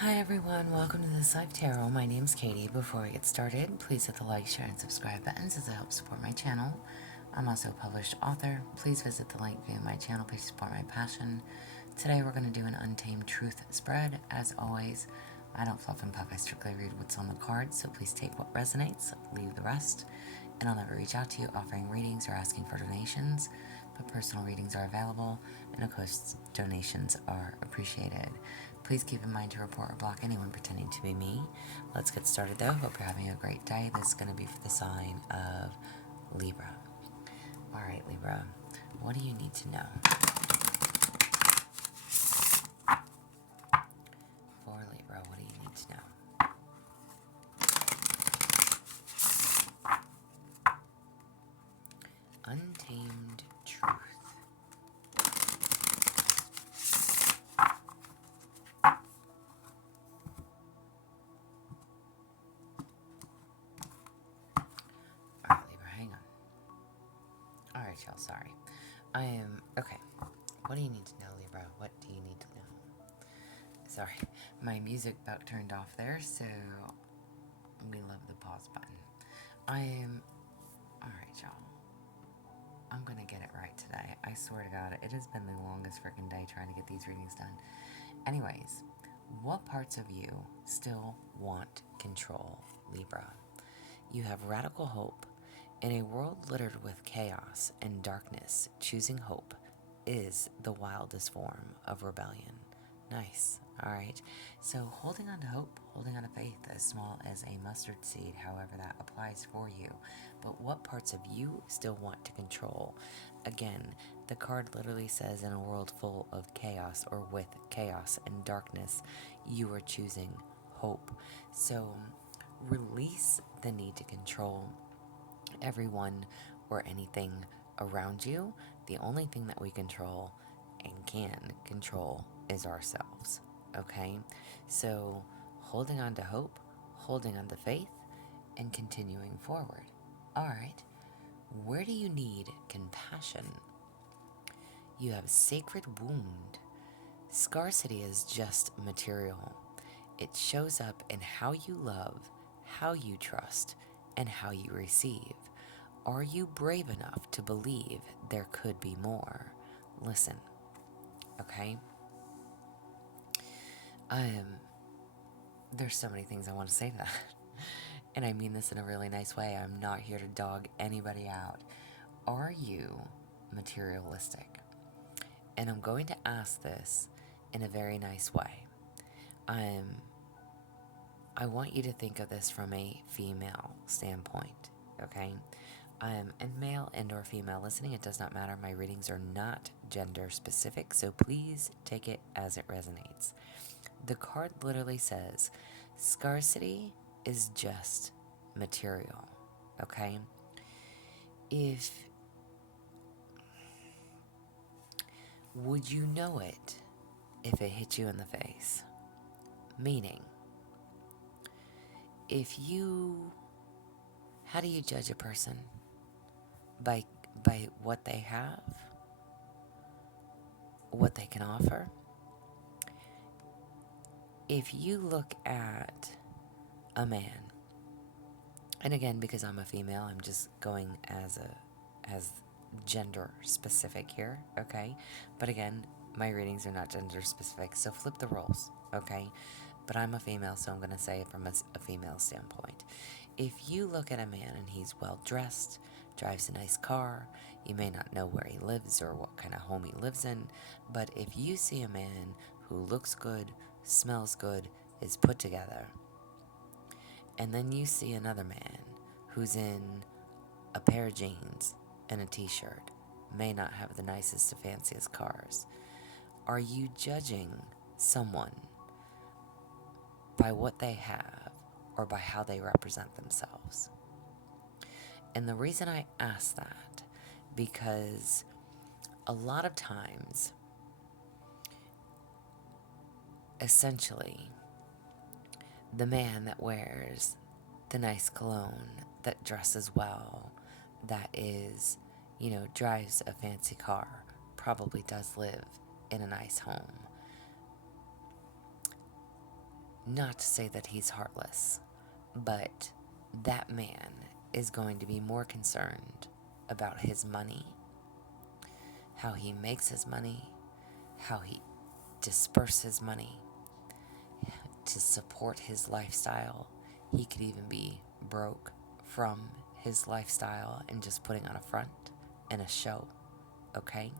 Hi everyone, welcome to this live tarot. My name's Katie. Before we get started, please hit the like, share, and subscribe buttons as it helps support my channel. I'm also a published author. Please visit the link via my channel page to support my passion. Today we're going to do an Untamed truth spread. As always, I don't fluff and puff, I strictly read what's on the cards, so please take what resonates, leave the rest, and I'll never reach out to you offering readings or asking for donations, but personal readings are available, and of course, donations are appreciated. Please keep in mind to report or block anyone pretending to be me. Let's get started though. Hope you're having a great day. This is going to be for the sign of Libra. Alright, Libra, what do you need to know? For Libra, what do you need to know? Untamed truth. Alright, Libra, hang on. Alright, y'all, sorry. Okay. What do you need to know, Libra? What do you need to know? Sorry, my music about turned off there, so we love the pause button. Alright, y'all. I'm gonna get it right today. I swear to God, it has been the longest freaking day trying to get these readings done. Anyways, what parts of you still want control, Libra? You have radical hope. In a world littered with chaos and darkness, choosing hope is the wildest form of rebellion. Nice. Alright. So holding on to hope, holding on to faith, as small as a mustard seed, however that applies for you. But what parts of you still want to control? Again, the card literally says in a world full of chaos, or with chaos and darkness, you are choosing hope. So release the need to control everyone or anything around you. The only thing that we control and can control is ourselves. Okay? So holding on to hope, holding on to faith, and continuing forward. Alright. Where do you need compassion? You have a sacred wound. Scarcity is just material. It shows up in how you love, how you trust, and how you receive. Are you brave enough to believe there could be more? Listen, okay? There's so many things I want to say to that. And I mean this in a really nice way. I'm not here to dog anybody out. Are you materialistic? And I'm going to ask this in a very nice way. I want you to think of this from a female standpoint, okay? And male and or female listening, it does not matter. My readings are not gender specific, so please take it as it resonates. The card literally says, scarcity is just material, okay? Would you know it if it hit you in the face? Meaning, how do you judge a person? By what they have? What they can offer? If you look at a man, and again, because I'm a female, I'm just going as gender specific here, okay? But again, my readings are not gender specific, so flip the roles, okay? But I'm a female, so I'm going to say it from a female standpoint. If you look at a man and he's well dressed, drives a nice car, you may not know where he lives or what kind of home he lives in, but if you see a man who looks good, smells good, is put together, and then you see another man who's in a pair of jeans and a t-shirt, may not have the nicest of fanciest cars, are you judging someone by what they have or by how they represent themselves? And the reason I ask that, because a lot of times, essentially, the man that wears the nice cologne, that dresses well, that is, drives a fancy car, probably does live in a nice home. Not to say that he's heartless, but that man is going to be more concerned about his money, how he makes his money, how he disperses his money to support his lifestyle. He could even be broke from his lifestyle and just putting on a front and a show, okay?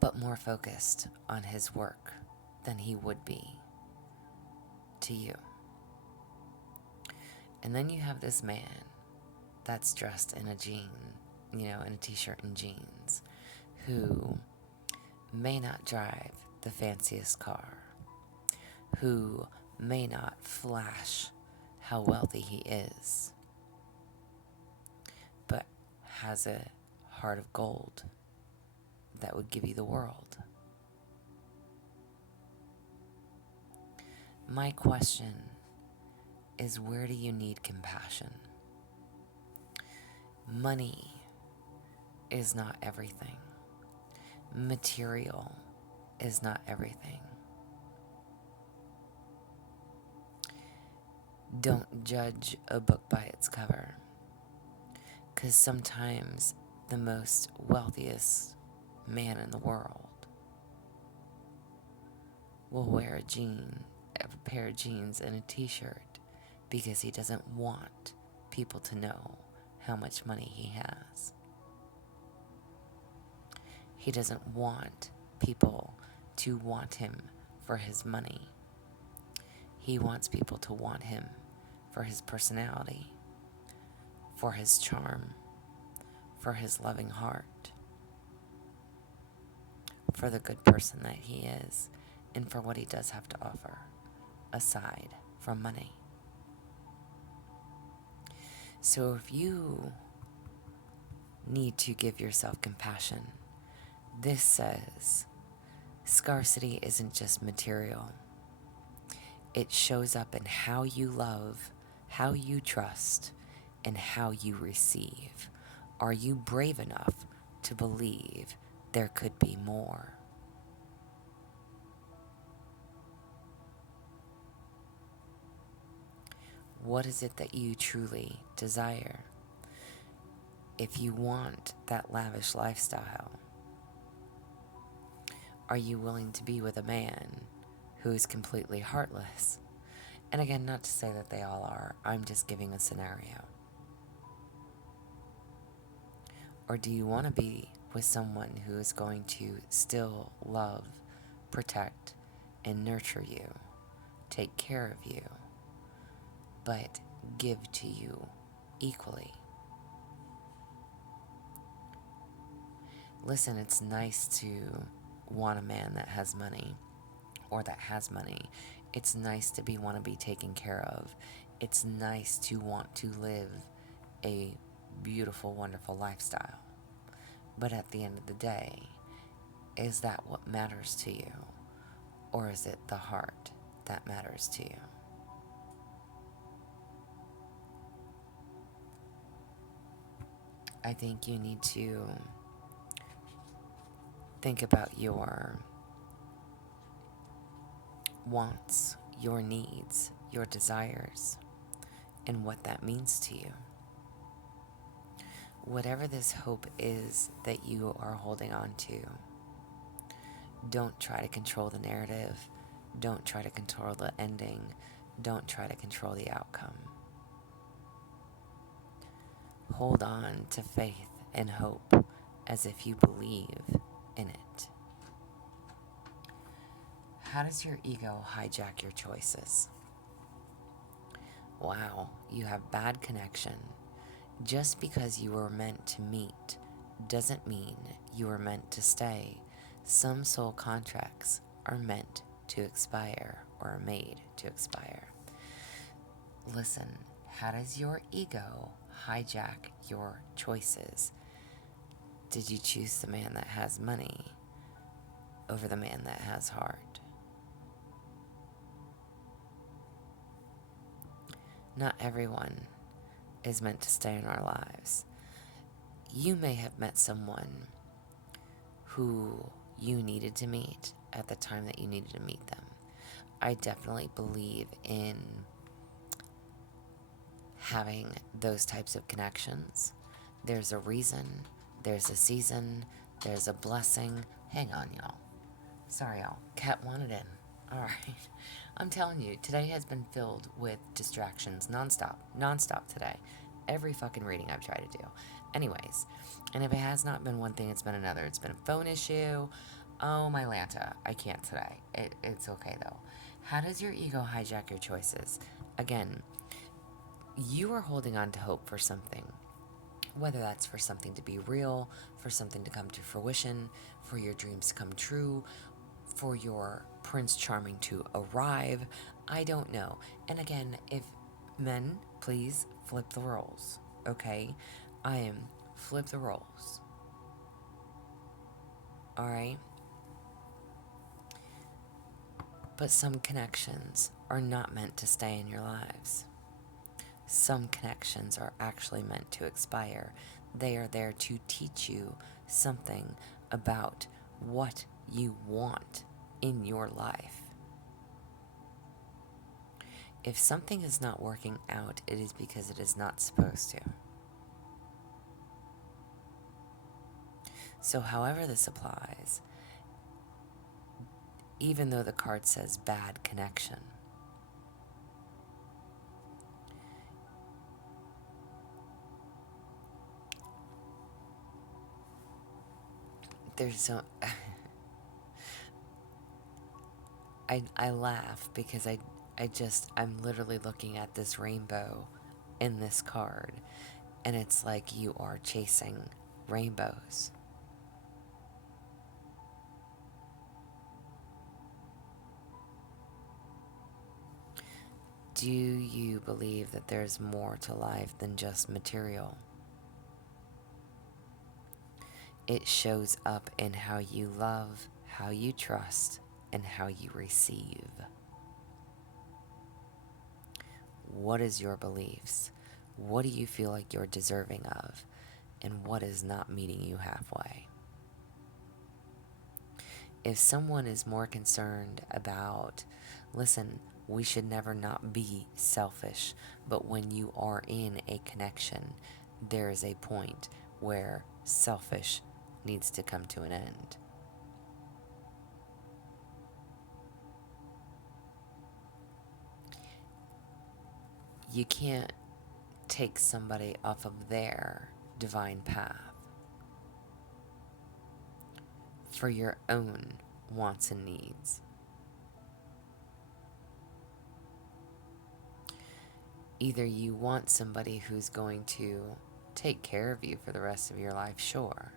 But more focused on his work than he would be to you. And then you have this man that's dressed in a in a t-shirt and jeans, who may not drive the fanciest car, who may not flash how wealthy he is, but has a heart of gold that would give you the world. My question is, where do you need compassion? Money is not everything. Material is not everything. Don't judge a book by its cover, because sometimes the most wealthiest man in the world will wear a pair of jeans and a t-shirt because he doesn't want people to know how much money he has. He doesn't want people to want him for his money. He wants people to want him for his personality, for his charm, for his loving heart, for the good person that he is, and for what he does have to offer, aside from money. So if you need to give yourself compassion, this says scarcity isn't just material. It shows up in how you love, how you trust, and how you receive. Are you brave enough to believe there could be more? What is it that you truly desire? If you want that lavish lifestyle, are you willing to be with a man who is completely heartless? And again, not to say that they all are. I'm just giving a scenario. Or do you want to be with someone who is going to still love, protect, and nurture you, take care of you, but give to you equally? Listen, it's nice to want a man that has money, or that has money. It's nice to want to be taken care of. It's nice to want to live a beautiful, wonderful lifestyle. But at the end of the day, is that what matters to you? Or is it the heart that matters to you? I think you need to think about your wants, your needs, your desires, and what that means to you. Whatever this hope is that you are holding on to, don't try to control the narrative. Don't try to control the ending. Don't try to control the outcome. Hold on to faith and hope as if you believe in it. How does your ego hijack your choices? Wow, you have bad connection. Just because you were meant to meet doesn't mean you were meant to stay. Some soul contracts are meant to expire, or are made to expire. Listen, how does your ego hijack your choices? Did you choose the man that has money over the man that has heart? Not everyone is meant to stay in our lives. You may have met someone who you needed to meet at the time that you needed to meet them. I definitely believe in having those types of connections. There's a reason, there's a season, there's a blessing. Hang on, y'all. Sorry, y'all. Cat wanted in. Alright. I'm telling you, today has been filled with distractions nonstop. Nonstop today. Every fucking reading I've tried to do. Anyways, and if it has not been one thing, it's been another. It's been a phone issue. Oh, my Lanta. I can't today. It's okay, though. How does your ego hijack your choices? Again, you are holding on to hope for something. Whether that's for something to be real, for something to come to fruition, for your dreams to come true, for your Prince Charming to arrive, I don't know. And again, if men, please flip the roles, okay? I am flip the roles. Alright? But some connections are not meant to stay in your lives. Some connections are actually meant to expire. They are there to teach you something about what you want in your life. If something is not working out, it is because it is not supposed to. So however this applies, even though the card says bad connection, there's so... I laugh because I'm literally looking at this rainbow in this card, and it's like you are chasing rainbows. Do you believe that there's more to life than just material? It shows up in how you love, how you trust, and how you receive. What is your beliefs? What do you feel like you're deserving of? And what is not meeting you halfway? If someone is more concerned about, listen, we should never not be selfish, but when you are in a connection, there is a point where selfish needs to come to an end. You can't take somebody off of their divine path for your own wants and needs. Either you want somebody who's going to take care of you for the rest of your life, sure.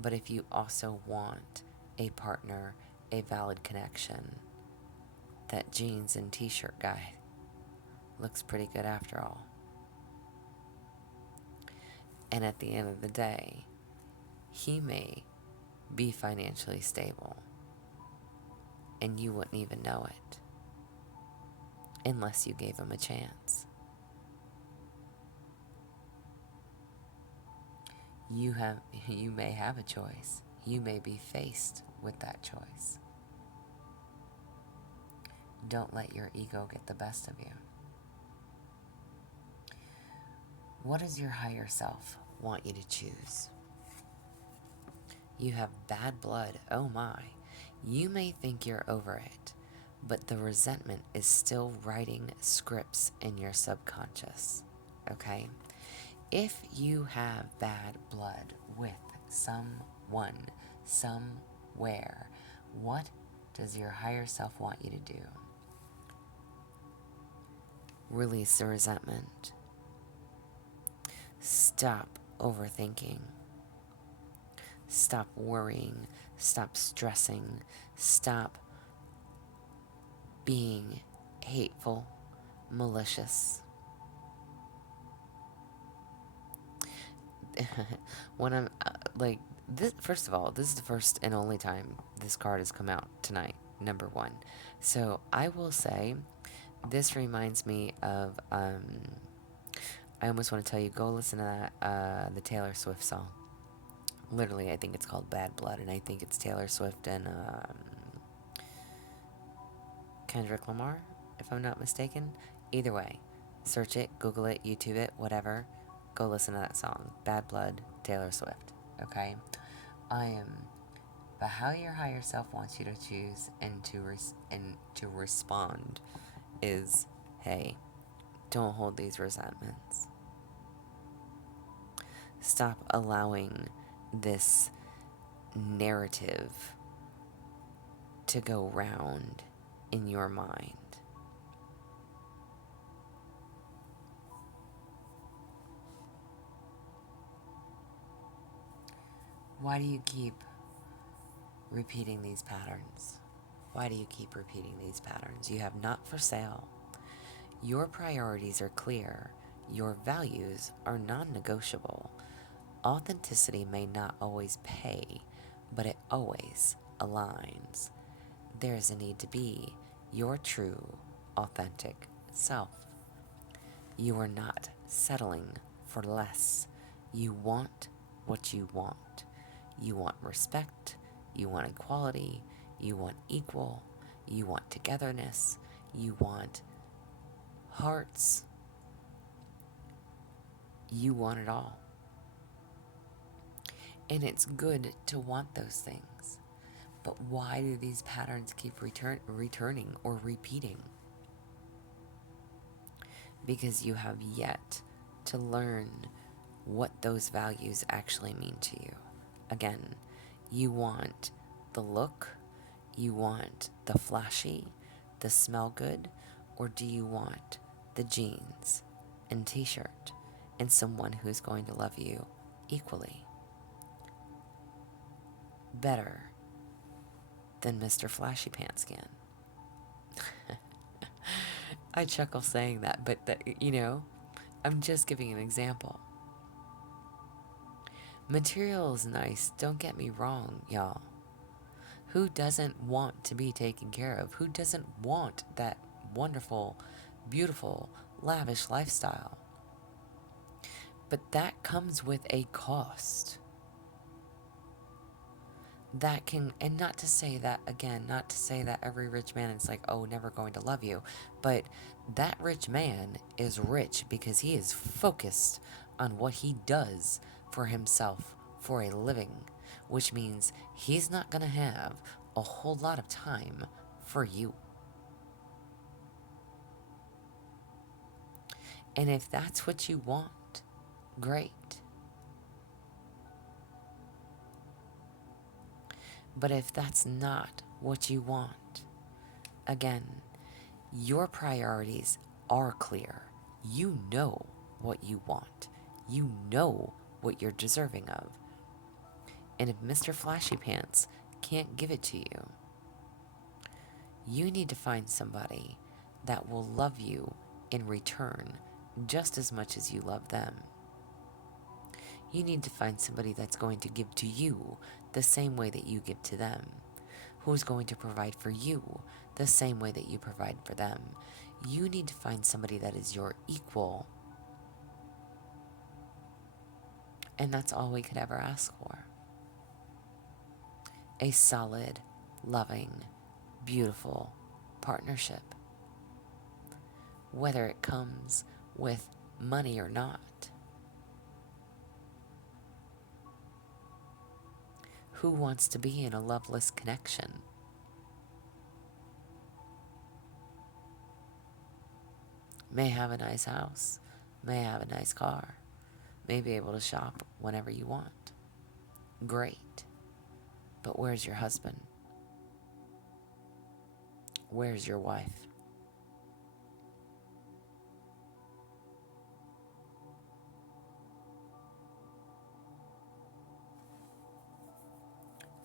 But if you also want a partner, a valid connection, that jeans and t-shirt guy looks pretty good after all. And at the end of the day, he may be financially stable, and you wouldn't even know it unless you gave him a chance. You may have a choice. You may be faced with that choice. Don't let your ego get the best of you. What does your higher self want you to choose? You have bad blood, oh my. You may think you're over it, but the resentment is still writing scripts in your subconscious, okay? If you have bad blood with someone, somewhere, what does your higher self want you to do? Release the resentment. Stop overthinking. Stop worrying. Stop stressing. Stop being hateful, malicious. When I'm like this, first of all, this is the first and only time this card has come out tonight, number one. So I will say, this reminds me of I almost want to tell you, go listen to that the Taylor Swift song, Literally, I think it's called Bad Blood, and I think it's Taylor Swift and Kendrick Lamar, if I'm not mistaken. Either way, search it, Google it, YouTube it, whatever. Go listen to that song. Bad Blood, Taylor Swift. Okay? But how your higher self wants you to choose and to respond is, hey, don't hold these resentments. Stop allowing this narrative to go round in your mind. Why do you keep repeating these patterns? Why do you keep repeating these patterns? You have not for sale. Your priorities are clear. Your values are non-negotiable. Authenticity may not always pay, but it always aligns. There is a need to be your true, authentic self. You are not settling for less. You want what you want. You want respect. You want equality. You want equal. You want togetherness. You want hearts. You want it all. And it's good to want those things. But why do these patterns keep returning or repeating? Because you have yet to learn what those values actually mean to you. Again, you want the look, you want the flashy, the smell good, or do you want the jeans and t-shirt and someone who's going to love you equally? Better than Mr. Flashy Pants can. I chuckle saying that, but I'm just giving an example. Material is nice, don't get me wrong, y'all. Who doesn't want to be taken care of? Who doesn't want that wonderful, beautiful, lavish lifestyle? But that comes with a cost. That can, and not to say that, again, not to say that every rich man is like, oh, never going to love you, but that rich man is rich because he is focused on what he does for himself for a living, which means he's not going to have a whole lot of time for you. And if that's what you want, great. But if that's not what you want, again, your priorities are clear. You know what you want. You know what you're deserving of. And if Mr. Flashy Pants can't give it to you, you need to find somebody that will love you in return just as much as you love them. You need to find somebody that's going to give to you the same way that you give to them, who's going to provide for you the same way that you provide for them. You need to find somebody that is your equal. And that's all we could ever ask for. A solid, loving, beautiful partnership. Whether it comes with money or not. Who wants to be in a loveless connection? May have a nice house, may have a nice car, may be able to shop whenever you want. Great. But where's your husband? Where's your wife?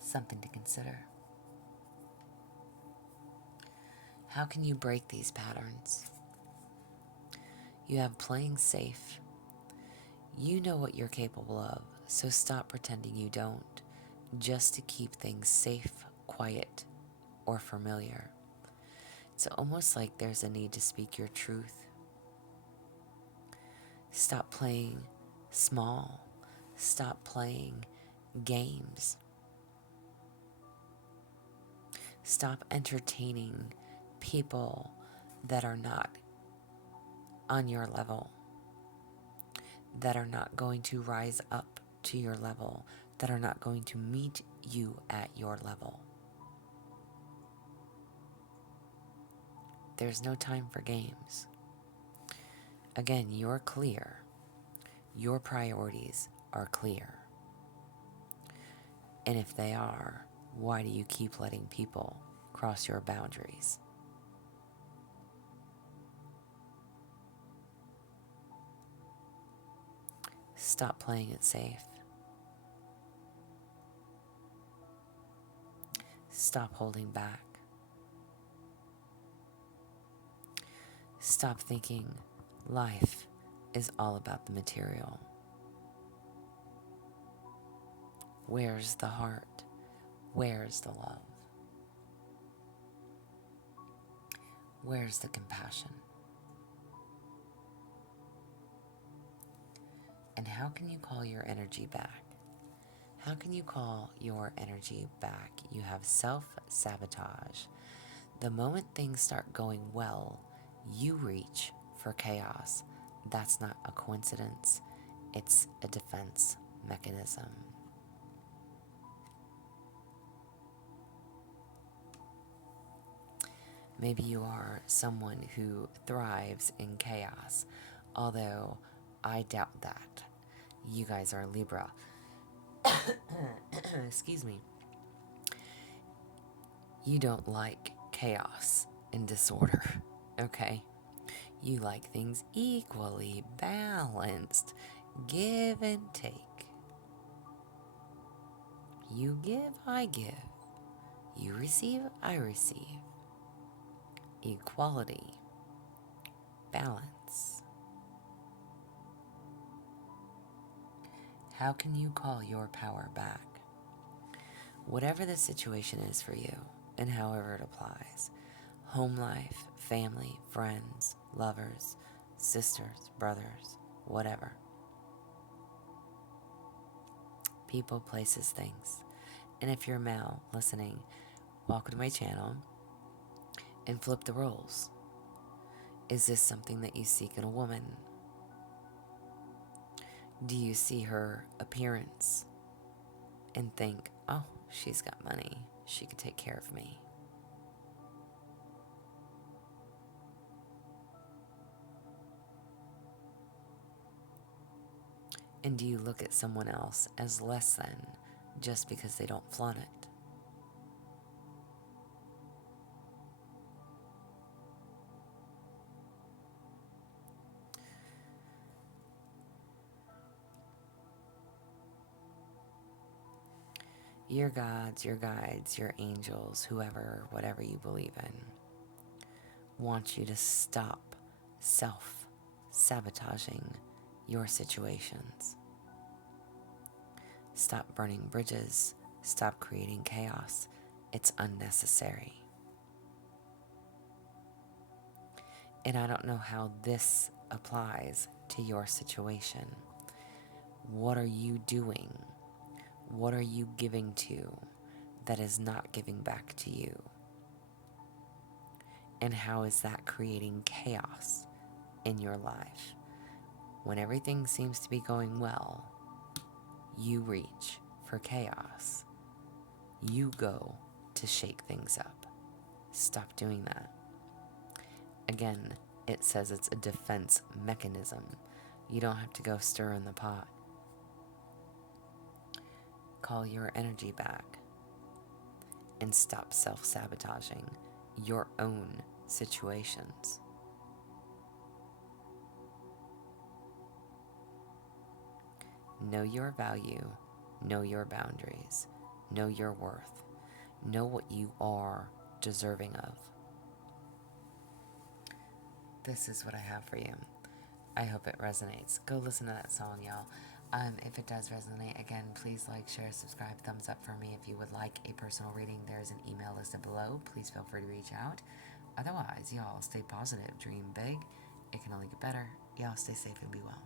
Something to consider. How can you break these patterns? You have playing safe. You know what you're capable of, so stop pretending you don't, just to keep things safe, quiet, or familiar. It's almost like there's a need to speak your truth. Stop playing small. Stop playing games. Stop entertaining people that are not on your level, that are not going to rise up to your level, that are not going to meet you at your level. There's no time for games. Again, you're clear. Your priorities are clear. And if they are, why do you keep letting people cross your boundaries? Stop playing it safe. Stop holding back. Stop thinking life is all about the material. Where's the heart? Where's the love? Where's the compassion? And how can you call your energy back? How can you call your energy back? You have self-sabotage. The moment things start going well, you reach for chaos. That's not a coincidence. It's a defense mechanism. Maybe you are someone who thrives in chaos, although I doubt that. You guys are Libra. Excuse me. You don't like chaos and disorder, okay? You like things equally balanced, give and take. You give, I give. You receive, I receive. Equality, balance. How can you call your power back? Whatever the situation is for you, and however it applies, home life, family, friends, lovers, sisters, brothers, whatever. People, places, things. And if you're male listening, welcome to my channel and flip the roles. Is this something that you seek in a woman? Do you see her appearance and think, oh, she's got money, she could take care of me? And do you look at someone else as less than just because they don't flaunt it? Your gods, your guides, your angels, whoever, whatever you believe in, want you to stop self-sabotaging your situations. Stop burning bridges. Stop creating chaos. It's unnecessary. And I don't know how this applies to your situation. What are you doing? What are you giving to that is not giving back to you? And how is that creating chaos in your life? When everything seems to be going well, you reach for chaos. You go to shake things up. Stop doing that. Again, it says it's a defense mechanism. You don't have to go stir in the pot. Call your energy back and stop self-sabotaging your own situations. Know your value, know your boundaries, know your worth, know what you are deserving of. This is what I have for you. I hope it resonates. Go listen to that song, y'all. If it does resonate, again, please like, share, subscribe, thumbs up for me. If you would like a personal reading, there's an email listed below. Please feel free to reach out. Otherwise, y'all stay positive, dream big. It can only get better. Y'all stay safe and be well.